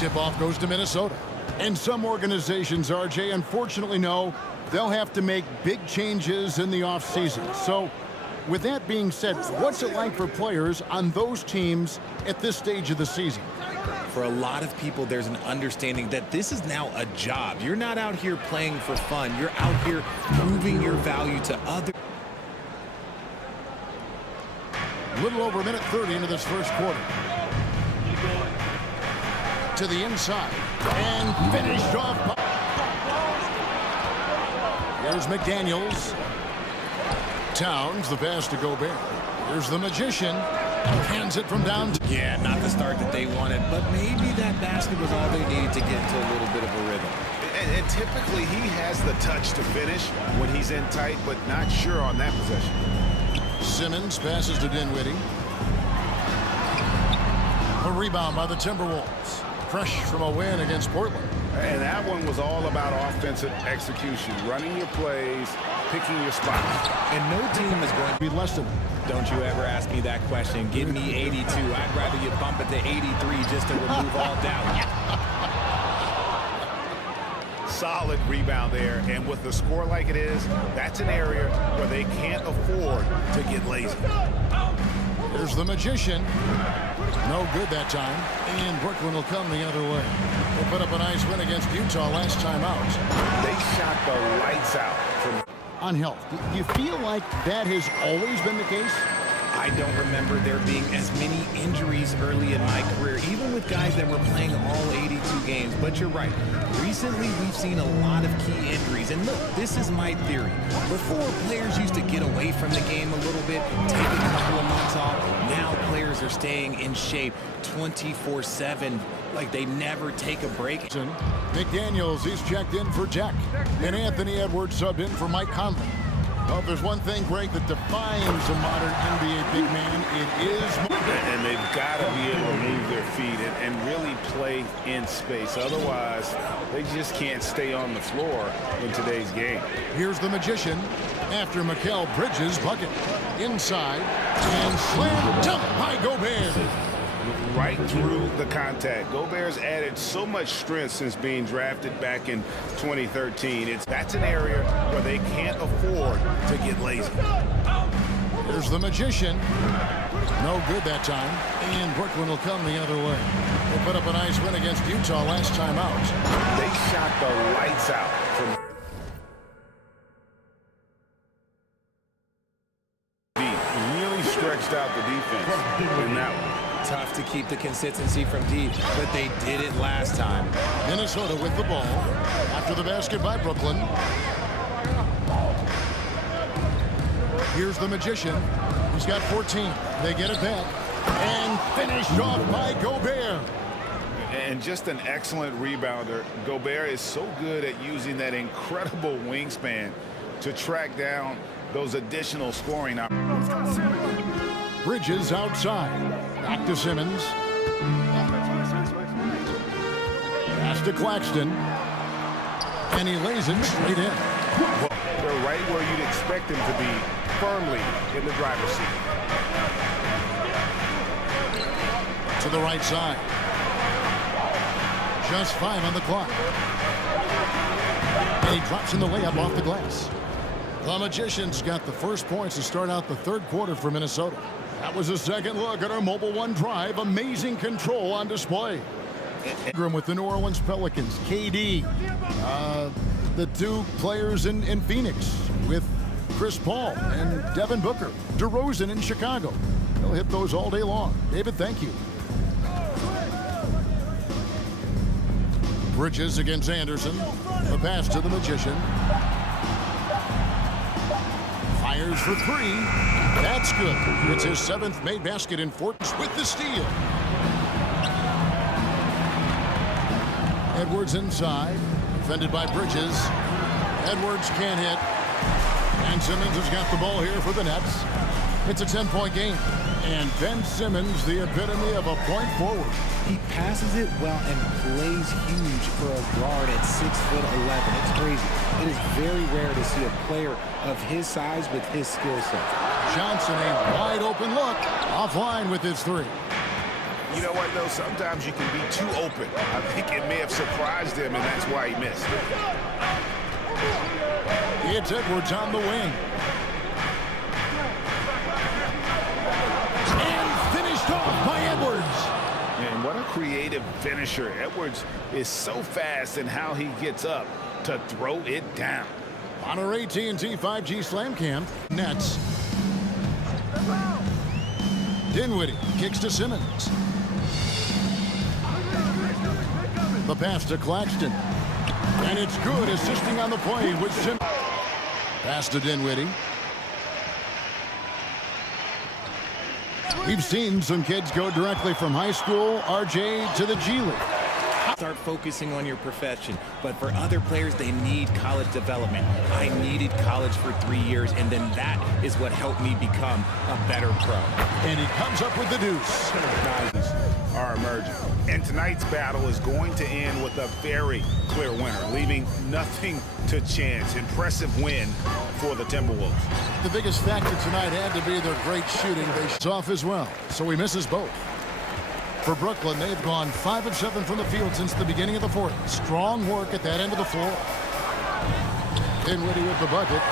Tip-off goes to Minnesota. And some organizations, RJ, unfortunately know they'll have to make big changes in the offseason. So, with that being said, what's it like for players on those teams at this stage of the season? For a lot of people, there's an understanding that this is now a job. You're not out here playing for fun. You're out here proving your value to others. A little over a minute 30 into this first quarter. To the inside. And finished off. Here's McDaniels. Towns, the pass to Gobert. Here's the Magician. Hands it from down. Yeah, not the start that they wanted, but maybe that basket was all they needed to get into a little bit of a rhythm. And typically he has the touch to finish when he's in tight, but not sure on that possession. Simmons passes to Dinwiddie. A rebound by the Timberwolves. Fresh from a win against Portland. And that one was all about offensive execution, running your plays, picking your spots. And no team is going to be less than. Don't you ever ask me that question. Give me 82. I'd rather you bump it to 83 just to remove all doubt. Solid rebound there, and with the score like it is, that's an area where they can't afford to get lazy. Here's the Magician. No good that time. And Brooklyn will come the other way. They put up a nice win against Utah last time out. They shot the lights out from on health. Do you feel like that has always been the case? I don't remember there being as many injuries early in my career, even with guys that were playing all 82 games. But you're right. Recently, we've seen a lot of key injuries. And look, this is my theory. Before, players used to get away from the game a little bit, take a couple of months off. Now players are staying in shape 24/7, like they never take a break. McDaniels, he's checked in for Jack. And Anthony Edwards subbed in for Mike Conley. Well, if there's one thing, Greg, that defines a modern NBA big man, it is. And they've got to be able to move their feet and really play in space. Otherwise, they just can't stay on the floor in today's game. Here's the Magician after Mikal Bridges' bucket. Inside and slam dunk by Gobert. Right through the contact. Gobert's added so much strength since being drafted back in 2013. That's an area where they can't afford to get lazy. There's the Magician. No good that time. And Brooklyn will come the other way. They put up a nice win against Utah last time out. They shot the lights out from deep. Really stretched out the defense in that one. Tough to keep the consistency from deep, but they did it last time. Minnesota with the ball after the basket by Brooklyn. Here's the Magician. He's got 14. They get it back. And finished off by Gobert. And just an excellent rebounder. Gobert is so good at using that incredible wingspan to track down those additional scoring opportunities. Bridges outside. Back to Simmons. Pass to Claxton. And he lays it straight in. Well, they're right where you'd expect them to be, firmly in the driver's seat. To the right side. Just 5 on the clock. And he drops in the layup off the glass. The Magicians got the first points to start out the third quarter for Minnesota. That was a second look at our Mobile One Drive. Amazing control on display. With the New Orleans Pelicans, KD, the two players in Phoenix with Chris Paul and Devin Booker, DeRozan in Chicago. They'll hit those all day long. David, thank you. Bridges against Anderson. The pass to the Magician. Fires for three. That's good. It's his 7th made basket in 4 with the steal. Edwards inside. Defended by Bridges. Edwards can't hit. And Simmons has got the ball here for the Nets. It's a 10-point game. And Ben Simmons, the epitome of a point forward. He passes it well and plays huge for a guard at 6'11". It's crazy. It is very rare to see a player of his size with his skill set. Johnson, a wide open look. Offline with his 3. You know what, though? Sometimes you can be too open. I think it may have surprised him, and that's why he missed. It's Edwards on the wing. And finished off by Edwards. And what a creative finisher. Edwards is so fast in how he gets up to throw it down. On our AT&T 5G Slam Cam, Nets. Dinwiddie kicks to Simmons. The pass to Claxton. And it's good, assisting on the play with Simmons. Pass to Dinwiddie. We've seen some kids go directly from high school, RJ, to the G League. Start focusing on your profession, but for other players, they need college development. I needed college for 3 years, and then that is what helped me become a better pro. And he comes up with the deuce. Guys are emerging. And tonight's battle is going to end with a very clear winner, leaving nothing to chance. Impressive win for the Timberwolves. The biggest factor tonight had to be their great shooting. They shot off as well, so he misses both. For Brooklyn, they've gone 5 of 7 from the field since the beginning of the fourth. Strong work at that end of the floor. Dinwiddie with the bucket.